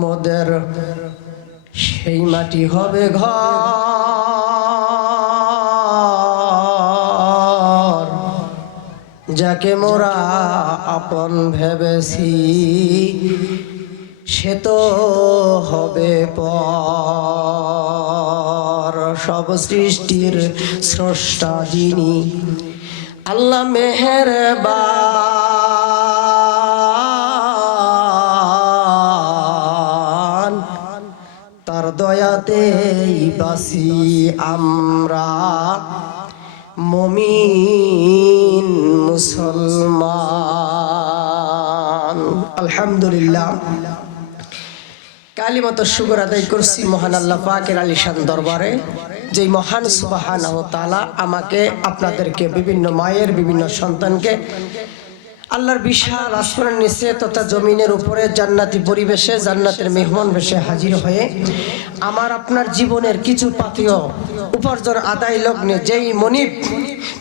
মোদের সেই মাটি হবে ঘর যাকে মোরা আপন ভেবেছি সে তো হবে পর। সব সৃষ্টির স্রষ্টা যিনি আল্লাহ মেহেরবান, তার দয়াতেই বাসি আমরা মুমিন মুসলমান। আলহামদুলিল্লাহ, কালিমাত শুকর আদায় করছি মহান আল্লাহ পাকের আলিশান দরবারে, যে মহান সুবহানাহু ওয়া তাআলা আমাকে আপনাদেরকে বিভিন্ন মায়ের বিভিন্ন সন্তানকে আল্লাহর বিশাল আসমানের নিচে তথা জমিনের উপরে জান্নাতি পরিবেশে জান্নাতের মেহমান বেশে হাজির হয়ে আমার আপনার জীবনের কিছু পাথেয় উপার্জন আদায় লগ্নে যেই মনিব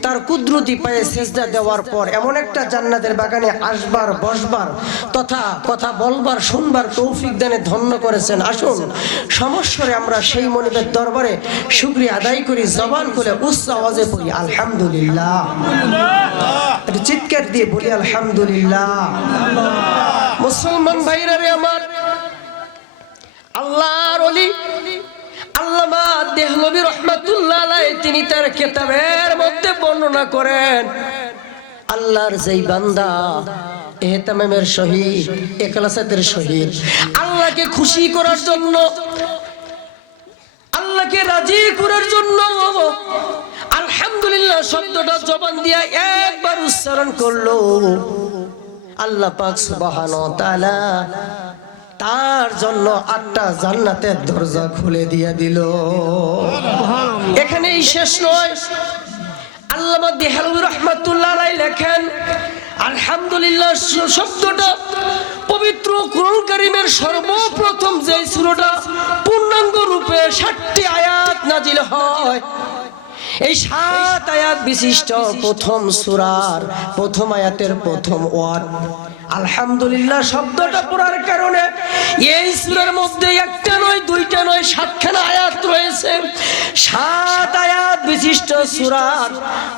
তার কুদরতি পায়ে সেজদা দেওয়ার পর এমন একটা জান্নাতের বাগানে আসবার বসবার তথা কথা বলবার শুনবার তৌফিক দানে ধন্য করেছেন। আসুন সমস্বরে আমরা সেই মনিবের দরবারে শুকরিয়া আদায় করি, জবান খুলে উচ্চ আওয়াজে পড়ি আলহামদুলিল্লাহ। একটু চিৎকার দিয়ে বলি আলহামদুলিল্লাহ। মুসলমান ভাইরা রে আমার, আল্লাহর ওলি আল্লামা দেহলভী রাহমাতুল্লাহ আলাইহি তিনি তার কিতাবের মধ্যে বর্ণনা করেন, আল্লাহর যেই বান্দা ইহতিমামের সহিত ইখলাসের সহিত আল্লাহকে খুশি করার জন্য, আল্লাহকে রাজি করার জন্য আলহামদুলিল্লাহ শব্দটা জবান দিয়া একবার উচ্চারণ করলো, আল্লাহ পাক সুবহানাহু ওয়া তাআলা তার জন্য 8টা জান্নাতের দরজা খুলে দিয়ে দিল। এখানেই শেষ নয়, আল্লামা দেহলভী রাহমাতুল্লাহ আলাইহি লেখেন আলহামদুলিল্লাহ শব্দটা পবিত্র কুরআন কারীমের সর্বপ্রথম যে সূরাটা পূর্ণাঙ্গ রূপে 7টি আয়াত নাজিল হয়, এই 7 আয়াত বিশিষ্ট প্রথম সূরার প্রথম আয়াতের প্রথম ওয়ার্ড আলহামদুলিল্লাহ শব্দটা পড়ার কারণে এই সূরার মধ্যে একটা নয়, দুইটা নয়, 7খানা আয়াত রয়েছে। 7 আয়াত বিশিষ্ট সূরার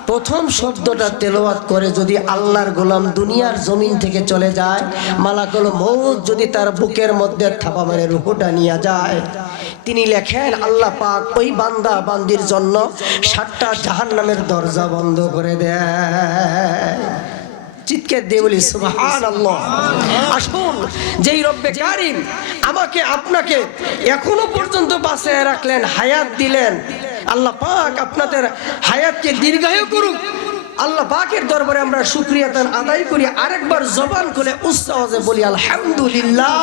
প্রথম শব্দটা তেলাওয়াত করে যদি আল্লাহর গোলাম দুনিয়ার জমিন থেকে চলে যায়, মালাকুল মউত যদি তার বুকের মধ্যে থাপা মেরে রূহটা নিয়ে যায়, তিনি লেখেন আল্লাহ পাক ওই বান্দা বান্দির জন্য 7টা জাহান্নামের দরজা বন্ধ করে দেয়। চিৎকার দিয়ে বলি সুবহানাল্লাহ। আসুন, যেই রব্বে কারীম আমাকে আপনাকে এখনো পর্যন্ত বাঁচিয়ে রাখলেন, হায়াত দিলেন, আল্লাহ পাক আপনাদের হায়াতকে দীর্ঘায়ু করুক। আল্লাহ পাকের দরবারে আমরা শুকরিয়া আদায় করি। আরেকবার জবান খুলে উচ্চ আওয়াজে বলি আলহামদুলিল্লাহ।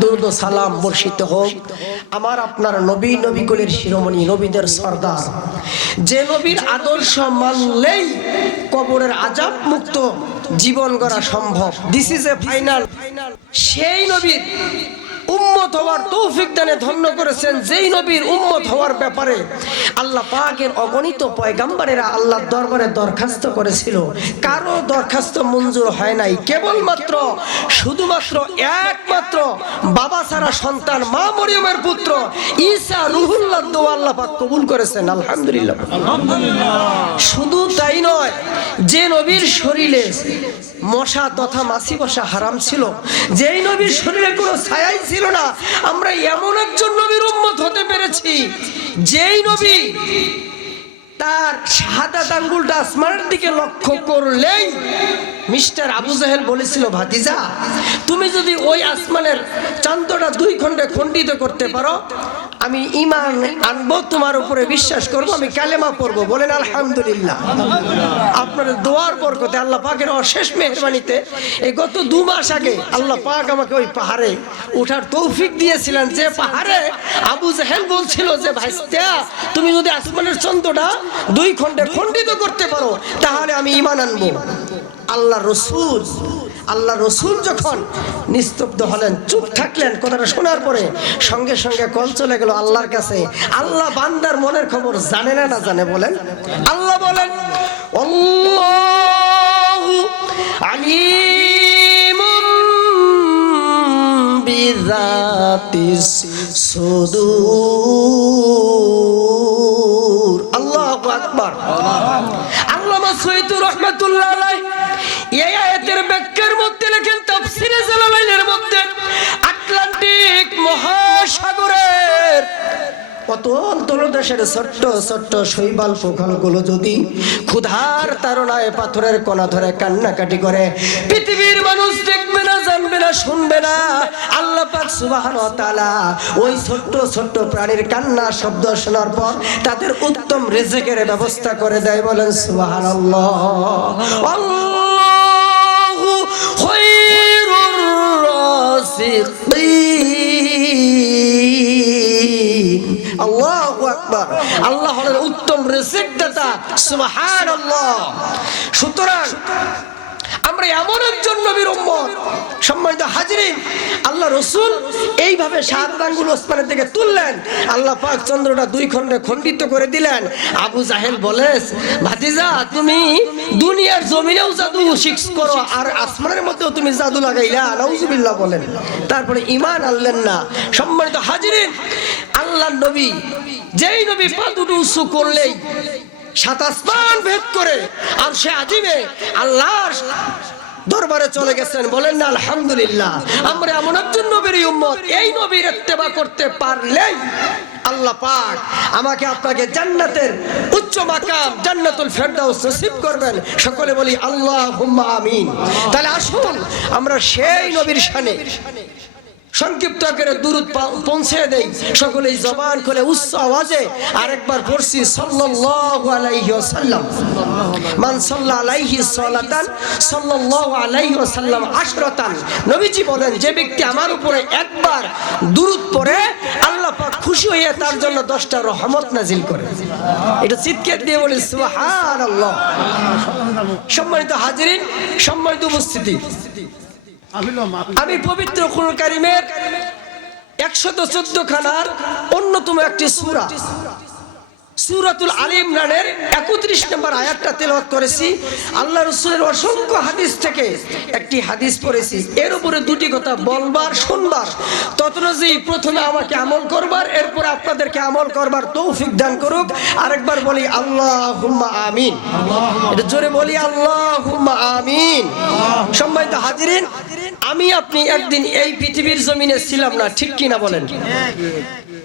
দুরূদ ও সালাম বর্ষিত হোক আমার আপনার নবী, নবীকুলের শিরোমণি, নবীদের সরদার, যে নবীর আদর্শ মানলেই কবরের আযাব মুক্ত জীবন গড়া সম্ভব। This is a final. সেই নবীর উম্মত হওয়ার তৌফিক দানে ধন্য করেছেন, যেই নবীর উম্মত হওয়ার ব্যাপারে আল্লাহ পাকের অগণিত পয়গাম্বরেরা আল্লাহর দরবারে দরখাস্ত করেছিল, কারো দরখাস্ত মঞ্জুর হয় নাই। কেবলমাত্র শুধুমাত্র একমাত্র বাবা ছাড়া সন্তান মা মরিয়মের পুত্র ঈসা রুহুল্লাহ দোয়া আল্লাহ পাক কবুল করেছেন। আলহামদুলিল্লাহ। শুধু তাই নয়, যে নবীর শরীরে মশা তথা মাছি বসা হারাম ছিল, যেই নবীর শরীরে কোনো ছায়াই ছিল না, আমরা এমন একজন নবীর উম্মত হতে পেরেছি যেই নবী তার শাহাদাত আঙ্গুলটা আসমানের দিকে লক্ষ্য করলেই মিস্টার আবু জাহেল বলেছিল, ভাতিজা তুমি যদি ওই আসমানের চাঁদটা 2 খণ্ডে খণ্ডিত করতে পারো, আমি ঈমান আনবো, তোমার উপরে বিশ্বাস করব, আমি কালেমা পড়বো। বলেন আলহামদুলিল্লাহ। আপনাদের দোয়ার বরকতে আল্লাহ পাকের অশেষ মেহেরবানিতে এই গত 2 মাস আগে আল্লাহ পাক আমাকে ওই পাহাড়ে ওঠার তৌফিক দিয়েছিলেন, যে পাহাড়ে আবু জাহেল বলছিল যে ভাইস্তা তুমি যদি আসমানের চাঁদটা 2 খণ্ডে খণ্ডিত করতে পারো তাহলে আমি ঈমান আনবো। আল্লাহ রসুল যখন নিস্তব্ধ হলেন, চুপ থাকলেন, কথাটা শোনার পরে সঙ্গে সঙ্গে কল চলে গেল আল্লাহর কাছে। আল্লাহ বান্দার মনের খবর জানে না জানে? বলেন। আল্লাহ বলেন আল্লাহু আলিমুম যাতিস সুদূর। আল্লাহু আকবার। আল্লামা সৈয়দ রাহমাতুল্লাহ আলাইহি এই আয়াতের ব্যাখ্যার মধ্যে লেখেন তাফসীরে জালালাইনের মধ্যে আটলান্টিক মহাসাগরের অতল তলদেশের ছোট্ট ছোট্ট শৈবাল পোকালগুলো যদি ক্ষুধার তাড়নায় পাথরের কোনা ধরে কান্নাকাটি করে, পৃথিবীর মানুষ দেখবে না, জানবে না, শুনবে না, আল্লাহ পাক সুবহানাহু ওয়া তাআলা ওই ছোট্ট ছোট্ট প্রাণীর কান্না শব্দ শোনার পর তাদের উত্তম রিজিকের ব্যবস্থা করে দেয়। বলেন সুবহানাল্লাহ। আল্লাহু খায়রুর রাযিকিন। আল্লাহু আকবার। আল্লাহ হলেন উত্তম রিজিক দাতা। সুবহানাল্লাহ। সুতরাং আমরা এমন একজন নবীর উম্মত, সম্মানিত হাজিরিন, আল্লাহ রাসূল এইভাবে সাত আঙ্গুল আসমানের দিকে তুললেন, আল্লাহ পাক চন্দ্রটা দুই খণ্ডে খণ্ডিত করে দিলেন। আবু জাহেল বলে, ভাতিজা তুমি দুনিয়ার জমিনেও জাদু শিখছ করো আর আসমানের মধ্যেও তুমি জাদু লাগাইলা, নাউজুবিল্লাহ বলেন। তারপরে ঈমান আনলেন না। সম্মানিত হাজিরিন, আল্লাহর নবী যেই নবী পা দুটো উঁচু করলেই সাত আসমান ভেদ করে আর সে আজিমে আল্লাহর দরবারে চলে গেছেন। বলেন না আলহামদুলিল্লাহ। আমরা এমন একজন নবীর উম্মত, এই নবীর ইত্তেবা করতে পারলেই আল্লাহ পাক আমাকে আপনাকে জান্নাতের উচ্চ মাকাম জান্নাতুল ফেরদাউস নসিব করবেন। সকলে বলি আল্লাহুম্মা আমিন। তাহলে আসুন আমরা সেই নবীর শানে সংক্ষিপ্ত করে দুরূদ পৌঁছে দেই। সকলেই জবান খুলে উচ্চ আওয়াজে আরেকবার পড়ছি সাল্লাল্লাহু আলাইহি ওয়াসাল্লাম। মান সাল্লা আলাইহি সালাতান সাল্লাল্লাহু আলাইহি ওয়াসাল্লাম আশরাতান। নবীজি বলেন, যে ব্যক্তি আমার উপরে একবার দুরূদ পড়ে আল্লাহ পাক খুশি হয়ে তার জন্য 10টা রহমত নাজিল করে। এটা চিৎকার দিয়ে বলি সুবহানাল্লাহ। সম্মানিত হাজিরিন, সম্মানিত উপস্থিতি, আমি পবিত্র কুরআন কারীমের 114 খানার অন্যতম একটি সূরা সূরাতুল আলী ইমরানের 31 নম্বর আয়াতটা তেলাওয়াত করেছি। আল্লাহ রাসূলের অসংখ্য হাদিস থেকে একটি হাদিস পড়েছি। এর উপরে দুটি কথা বলবার, শুনবার, ততনজি প্রথমে আমাকে আমল করবার, এরপর আপনাদেরকে আমল করবার তৌফিক দান করুক। আরেকবার বলি আল্লাহুম্মা আমিন। এটা জোরে বলি আল্লাহুম্মা আমিন। সম্মানিত হাজিরিন, আমি আপনি একদিন এই পৃথিবীর জমিনে ছিলাম না, ঠিক কিনা বলেন?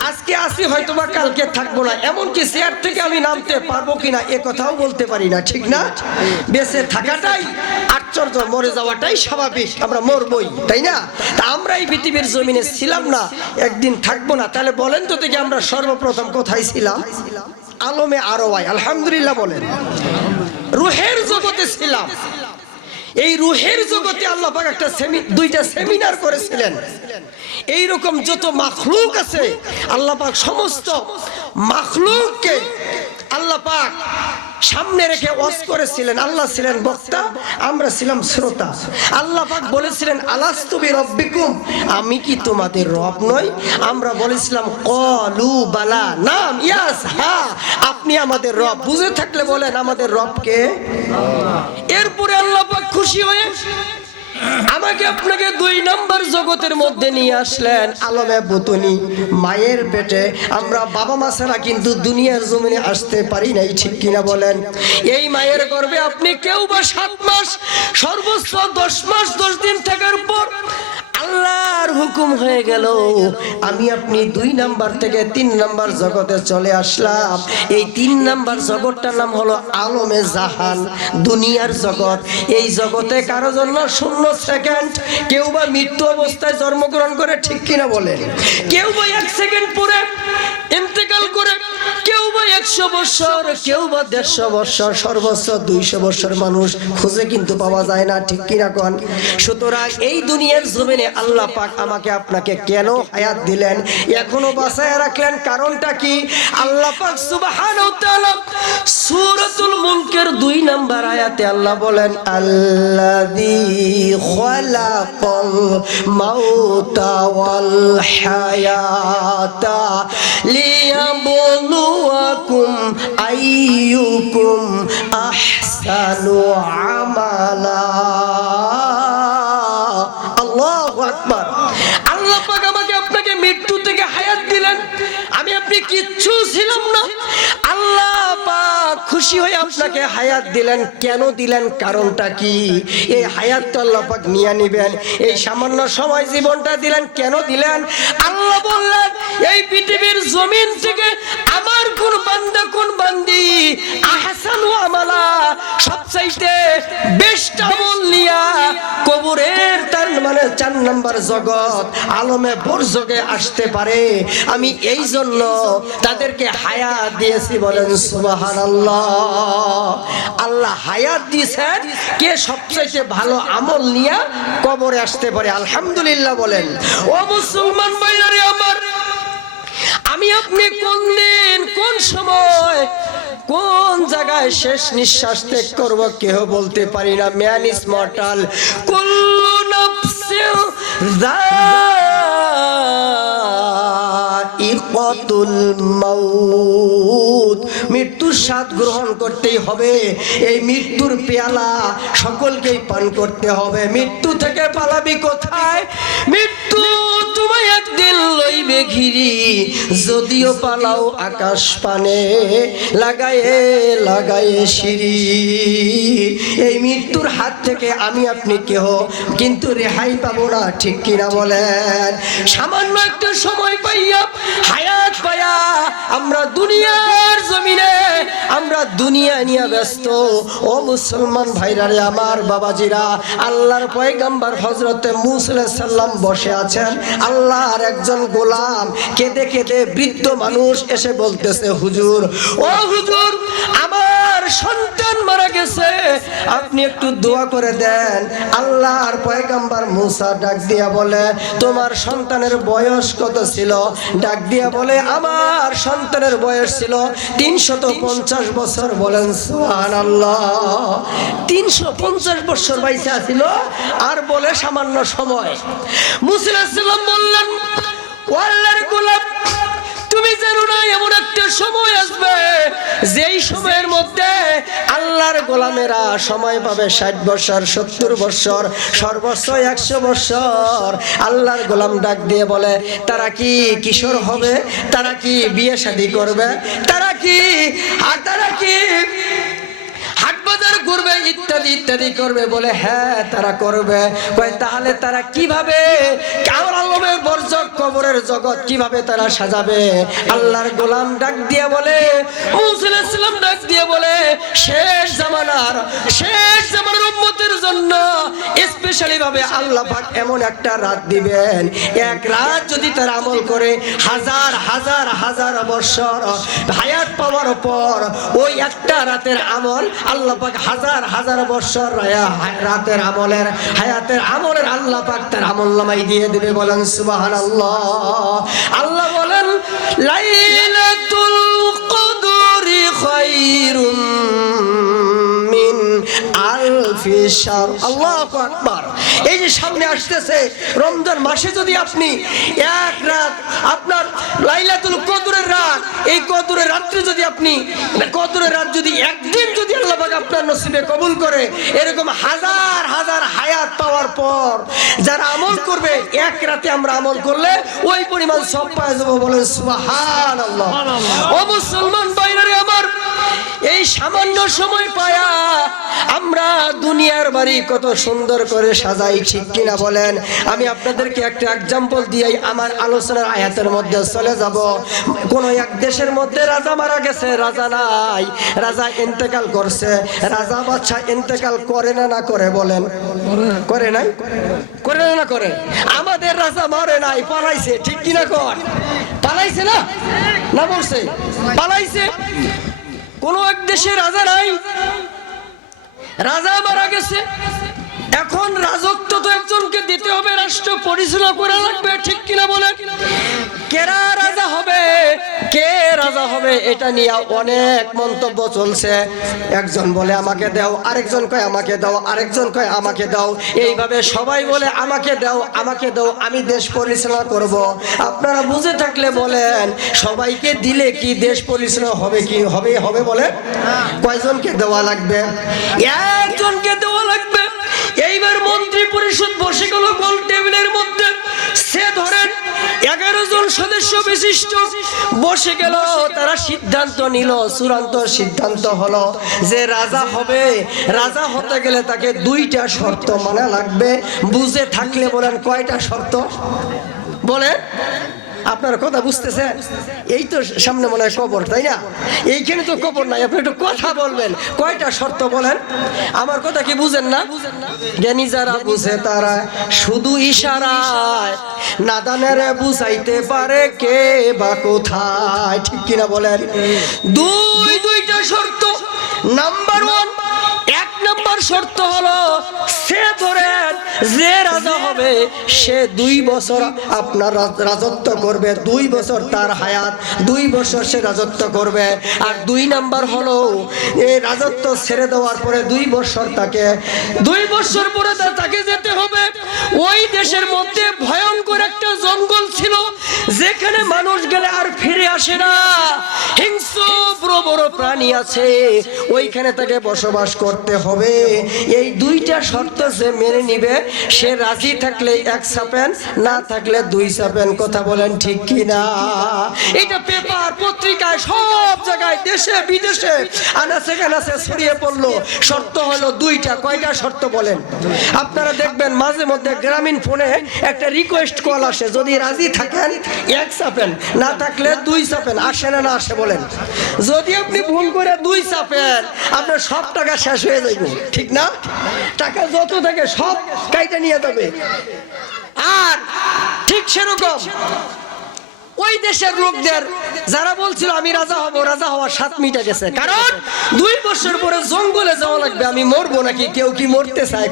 আজকে আসি হয়তোবা কালকে থাকবো না, এমনকি চেয়ার থেকে আমি নামতে পারবো কিনা এ কথাও বলতে পারি না, ঠিক না? বেঁচে থাকাটাই আশ্চর্য, মরে যাওয়াটাই স্বাভাবিক, আমরা মরবই, তাই না? তা আমরা এই পৃথিবীর জমিনে ছিলাম না, একদিন থাকবো না। তাহলে বলেন তো দেখি আমরা সর্বপ্রথম কোথায় ছিলাম? আলমে আরওয়ায়। আলহামদুলিল্লাহ বলেন। রূহের জগতে ছিলাম। এই রূহের জগতে আল্লাহ পাক একটা দুইটা সেমিনার করেছিলেন। এই রকম যত মাখলুক আছে আল্লাহ পাক সমস্ত মাখলুককে আল্লাহ পাক সামনে রেখে ওয়াজ করেছিলেন। আল্লাহ ছিলেন বক্তা, আমরা ছিলাম শ্রোতা। আল্লাহ পাক বলেছিলেন আলাস্তু বিরাব্বিকুম, আমি কি তোমাদের রব নই? আমরা বলেছিলাম ক্বালু বালা, নাম, ইয়াস, হ্যাঁ আপনি আমাদের রব। বুঝে থাকলে বলেন আমাদের রব কে? এরপরে আল্লাহ পাক খুশি হয়ে আমাকে আপনাকে 2 নম্বর জগতের মধ্যে নিয়ে আসলেন, আলমে বুতুনি, মায়ের পেটে। আমরা বাবা মা ছাড়া কিন্তু দুনিয়ার জমিনে আসতে পারি নাই, ঠিক কিনা বলেন? এই মায়ের গর্ভে আপনি কেউ বা 7 মাস, সর্বোচ্চ 10 মাস 10 দিন থাকার পর আল্লাহর হুকুম হয়ে গেল আমি আপনি 2 নাম্বার থেকে 3 নাম্বার জগতে চলে আসলাম। এই 3 নাম্বার জগৎটার নাম হলো আলমে জাহান, দুনিয়ার জগৎ। এই জগতে কারো জন্য 0 সেকেন্ড, কেউ বা মৃত্যু অবস্থায় জন্মগ্রহণ করে, ঠিক কিনা বলেন? কেউ বা 1 সেকেন্ড পরে ইন্তেকাল করে, কেউ বা 100 বছর, কেউ বা 150 বছর, সর্বোচ্চ 200 বছর মানুষ খুঁজে কিন্তু পাওয়া যায় না, ঠিক কিনা কোন? সুতরাং এই দুনিয়ার জমিনে আল্লাহ পাক আমাকে আপনাকে কেন হায়াত দিলেন, এখনো বাঁচায় রাখলেন? কারণটা কি? আল্লাহ পাক সুবহানাহু ওয়া তাআলা সূরাতুল মুলকের 2 নম্বর আয়াতে আল্লাহ বলেন, আল্লাযী খালাকাল মাউতা ওয়াল হায়াতা লিয়াবলুয়াকুম আইয়ুকুম আহসানু আমালা। আল্লাহু আকবার। আল্লাহ আল্লাহ পাক আমাকে আপনাকে মৃত্যু থেকে হায়াত দিলেন, আমি আপনি কিচ্ছু ছিলাম না, আল্লাহ পাক খুশি হয়ে আপনাকে হায়াত দিলেন। কেন দিলেন, কারণটা কি? এই হায়াতটা আল্লাহ পাক নিয়ে নিবেন। এই সামান্য সময় জীবনটা দিলেন, কেন দিলেন? আল্লাহ বললেন এই পৃথিবীর জমিন থেকে আমার কোন বান্দা কোন বান্দি আহসানু আমালা, সবচাইতে বেস্ট আমল নিয়া কবরের তার মানে 4 নম্বর জগৎ আলমে বরজগে আসতে পারে, আমি এই জন্য তাদেরকে হায়াত দিয়েছি। বলেন সুবহানাল্লাহ। আল্লাহ হায়াত দিয়েছেন কে সবচাইতে ভালো আমল নিয়া কবরে আসতে পারে, আলহামদুলিল্লাহ বলেন। ও মুসলমান ভাইরা রে আমার, আমি আপনি কোন দিন কোন সময় কোন জায়গায় শেষ নিঃশ্বাস ত্যাগ করব কেউ বলতে পারি না। ম্যান ইজ মর্টাল, কুল্লু নাফসিন যায়িকাতুল মাউত, মৃত্যুর স্বাদ গ্রহণ করতেই হবে। এই মৃত্যুর পেয়ালা সকলকেই পান করতে হবে। মৃত্যু থেকে পালাবি কোথায়? মৃত্যু তোমায় একদিন লইবে ঘিরি, যদিও পালাও আকাশ পানে লাগায়ে লাগায়ে সিঁড়ি। এই মৃত্যুর হাত থেকে আমি আপনি কেহ কিন্তু রেহাই পাবো না, ঠিক কিনা বলেন? সামান্য একটা সময় পাইয়া হায়াত পাইয়া আমরা দুনিয়ার জমিনে আমরা দুনিয়া নিয়ে ব্যস্ত। ও মুসলমান ভাইরা রে আমার, বাবাজিরা, আল্লাহর পয়গম্বর হযরতে মূসা আলাইহিস সালাম বসে আছেন। আল্লাহর একজন গোলাম কেঁদে কেঁদে বৃদ্ধ মানুষ এসে বলতেছে, হুজুর, ও হুজুর, আমার সন্তান মারা গেছে, আপনি একটু দোয়া করে দেন। আল্লাহর পয়গম্বর মূসা ডাক দিয়া বলে, তোমার সন্তানের বয়স কত ছিল? ডাক দিয়া বলে, আমার সন্তানের বয়স ছিল 350 বছর। বলেন সুবহানাল্লাহ। 350 বছর বাইসা ছিল, আর বলে সামান্য সময়। মূসা আলাইহিস সালাম বললেন, ও আল্লাহর গোলাম, তুমি জানো না এমন একটা সময় আসবে যেই সময়ের মধ্যে আল্লাহর গোলামেরা সময় পাবে 60 বছর, 70 বছর, সর্বোচ্চ 100 বছর। আল্লাহর গোলাম ডাক দিয়ে বলে, তারা কি কিশোর হবে? তারা কি বিয়ে শাদী করবে? তারা কি হাট বাজার করবে, ইত্যাদি ইত্যাদি করবে? বলে হ্যাঁ তারা করবে। তাহলে তারা কিভাবে আলমের বরজক কবরের জগৎ কিভাবে তারা সাজাবে? আল্লাহর গোলাম ডাক দিয়ে বলে, মূসা আলাইহিস সালাম ডাক দিয়ে বলে, শেষ জামানার উম্মতের জন্য স্পেশালি ভাবে আল্লাহ পাক এমন একটা রাত দিবেন, এক রাত যদি তারা আমল করে হাজার হাজার হাজার বছর হায়াত পাওয়ার পর ওই একটা রাতের আমল আল্লাহ পাক হাজার হাজার বছর রাতের আমলের হায়াতের আমলের আল্লাহ পাক তার আমলনামায় দিয়ে দিবে। বলেন সুবহানাল্লাহ। আল্লাহ বলেন, লাইলাতুল কদরি খায়রুম মিন আলফি শাহর। আল্লাহু আকবার। এই যে সামনে আসতেছে রমজান মাসে যদি আপনি এক রাত আপনার লাইলাতুল কদরের রাত, এই কদরের রাত্রে যদি আপনি কদরের রাত যদি একদিন যদি আল্লাহ পাক আপনার নসিবে কবুল করে, এরকম হাজার হাজার হায়াত পাওয়ার পর যারা আমল করবে, এক রাতে আমরা আমল করলে ওই পরিমাণ সওয়াব পাওয়া যাবে। বলেন সুবহানাল্লাহ। ও মুসলমান ভাইরা রে আমার, এই সামান্য সময় পায়া আমরা দুনিয়ার বাড়ি কত সুন্দর করে সাজাই, ঠিক কিনা বলেন? আমি আপনাদেরকে একটা এক্সাম্পল দিয়ে আমার আলোচনার আয়াতের মধ্যে চলে যাব। কোন এক দেশের মধ্যে রাজা মারা গেছে, রাজা নাই, রাজা ইন্তেকাল করছে। রাজা বাদশা ইন্তেকাল করে না না করে? বলেন করে নাই? করে না করে? আমাদের রাজা মরে নাই, পালাইছে, ঠিক কিনা কর? পালাইছে না? না বলছে পালাইছে। কোন এক দেশে রাজা নাই, রাজা মারা গেছে। এখন রাজত্ব তো একজনকে দিতে হবে, রাষ্ট্র পরিচালনা করা লাগবে, ঠিক কিনা বলেন? কেরা রাজা হবে, কে রাজা হবে, এটা নিয়ে অনেক মন্তব্য চলছে। একজন বলে আমাকে দাও, আরেকজন কয় আমাকে দাও, আরেকজন কয় আমাকে দাও। এইভাবে সবাই বলে আমাকে দাও, আমাকে দাও, আমি দেশ পরিচালনা করব। আপনারা বুঝে থাকলে বলেন, সবাইকে দিলে কি দেশ পরিচালনা হবে? কি হবে? হবে বলে কয়জনকে দেওয়া লাগবে? একজনকে দেওয়া লাগবে। এইবার মন্ত্রী পরিষদ বসে গেল গোল টেবিলের মধ্যে, সে ধরেন 11 জন সদস্য বিশিষ্ট বসে গেল। তারা সিদ্ধান্ত নিল, চূড়ান্ত সিদ্ধান্ত হলো যে রাজা হবে। রাজা হতে গেলে তাকে 2টা শর্ত মানা লাগবে। বুঝে থাকলে বলেন কয়টা শর্ত বলেন? আপনার কথা বুঝতেছেন? এই তো সামনে মনে হয় কবর, তাই না? এইখানে তো কবর নাই, আপনি একটু কথা বলবেন। কয়টা শর্ত বলেন? আমার কথা কি বুঝেন না? জ্ঞানী যারা বুঝে তারা শুধু ইশারায়, নাদানেরে বুঝাইতে পারে কে বা কোথায়, ঠিক কিনা বলেন? দুইটা শর্ত। নাম্বার 1, 1 নম্বর শর্ত হলো সে ধরেন যে রাজা হবে সে 2 বছর আপনার রাজত্ব করবে। 2 বছর তার হায়াত, 2 বছর সে রাজত্ব করবে। আর 2 নাম্বার হলো এই রাজত্ব ছেড়ে দেওয়ার পরে 2 বছর তাকে 2 বছর পরে তাকে যেতে হবে ওই দেশের মধ্যে ভয়ঙ্কর একটা জঙ্গল ছিল যেখানে মানুষ গেলে আর ফিরে আসে না। হিংস্র বড় বড় প্রাণী আছে, ওইখানে তাকে বসবাস করতে হবে। এই 2টা শর্ত যে মেনে নিবে সে রাজি থাকলে 1 ছাপেন, না থাকলে 2 ছাপেন। কথা বলেন ঠিক কি না? এটা পেপার পত্রিকায় সব জায়গায় দেশে বিদেশে আনাচে কানাচে ছড়িয়ে পড়লো। শর্ত হলো 2টা। কয়টা শর্ত বলেন? আপনারা দেখবেন মাঝে মধ্যে গ্রামীণ ফোনে একটা রিকোয়েস্ট কল আসে, যদি রাজি থাকেন 1 ছাপেন, না থাকলে 2 ছাপেন। আসে না? না আসে বলেন? যদি আপনি ভুল করে 2 ছাপেন আপনার সব টাকা শেষ হয়ে যাবে, ঠিক না? টাকা যত থাকে সব কাইটা নিয়ে যাবে। আর ঠিক সেরকম ওই দেশের লোকদের যারা বলছিল আমি রাজা হব, রাজা হওয়ার 7 মিনিটে গেছে। কারণ 2 বছর পরে জঙ্গলে যাওয়া লাগবে। আমি মরবো নাকি? কেউ কি মরতে চায়?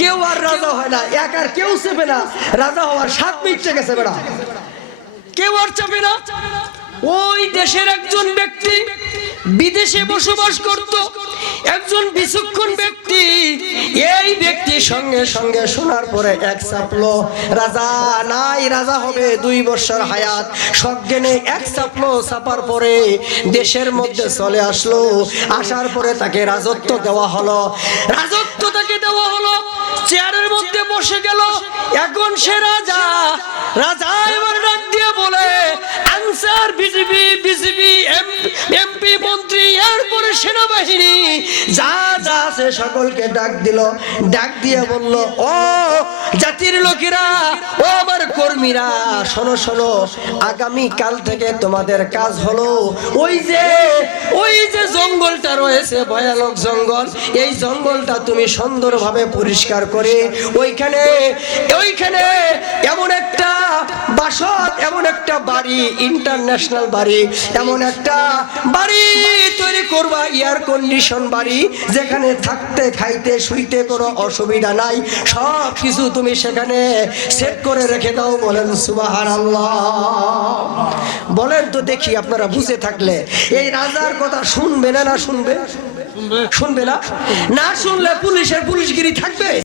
কেউ আর রাজা হয় না, আর কেউ চেপে না। রাজা হওয়ার 7 মিনিটে গেছে বেড়া, কেউ আর চাপে না। ওই দেশের একজন ব্যক্তি বিদেশে বসবাস করত, একজন বিচক্ষণ ব্যক্তি। এই ব্যক্তি সঙ্গে সঙ্গে শোনার পরে 1 ছাপলো, রাজা নাই, রাজা হবে, 2 বছর হায়াত। সজ্ঞানে 1 ছাপলো। ছাপার পরে দেশের মধ্যে চলে আসলো। আসার পরে তাকে রাজত্ব দেওয়া হলো। রাজত্ব তাকে দেওয়া হলো, চেয়ারের মধ্যে বসে গেল। এখন সে রাজা। রাজা এবার ডাক দিয়ে বলে, আনসার বিজিবি, এমপি, মন্ত্রী, এরপরে সেনাবাহিনী যা যা আছে সকলকে ডাক দিল। ডাক দিয়ে বলল, ও জাতির লোকেরা, ও আমার কর্মীরা, শোনো শোনো, আগামী কাল থেকে তোমাদের কাজ হলো ওই যে জঙ্গলটা রয়েছে, ভয়ানক জঙ্গল, এই জঙ্গলটা তুমি সুন্দরভাবে পরিষ্কার করে ওইখানে এমন একটা বাসত, এমন একটা বাড়ি, ইন্টারন্যাশনাল বাড়ি, এমন একটা বাড়ি তৈরি করবা, এয়ার কন্ডিশন বাড়ি, যেখানে থাকতে খাইতে শুইতে কোনো অসুবিধা নাই। সব কিছু তুমি সেখানে সেট করে রেখে দাও। বলেন সুবহানাল্লাহ। বলেন তো দেখি আপনারা বুঝে থাকলে এই রাজার কথা শুনবে না? না শুনবে? শুনবে না? না শুনলে পুলিশগিরি থাকবে।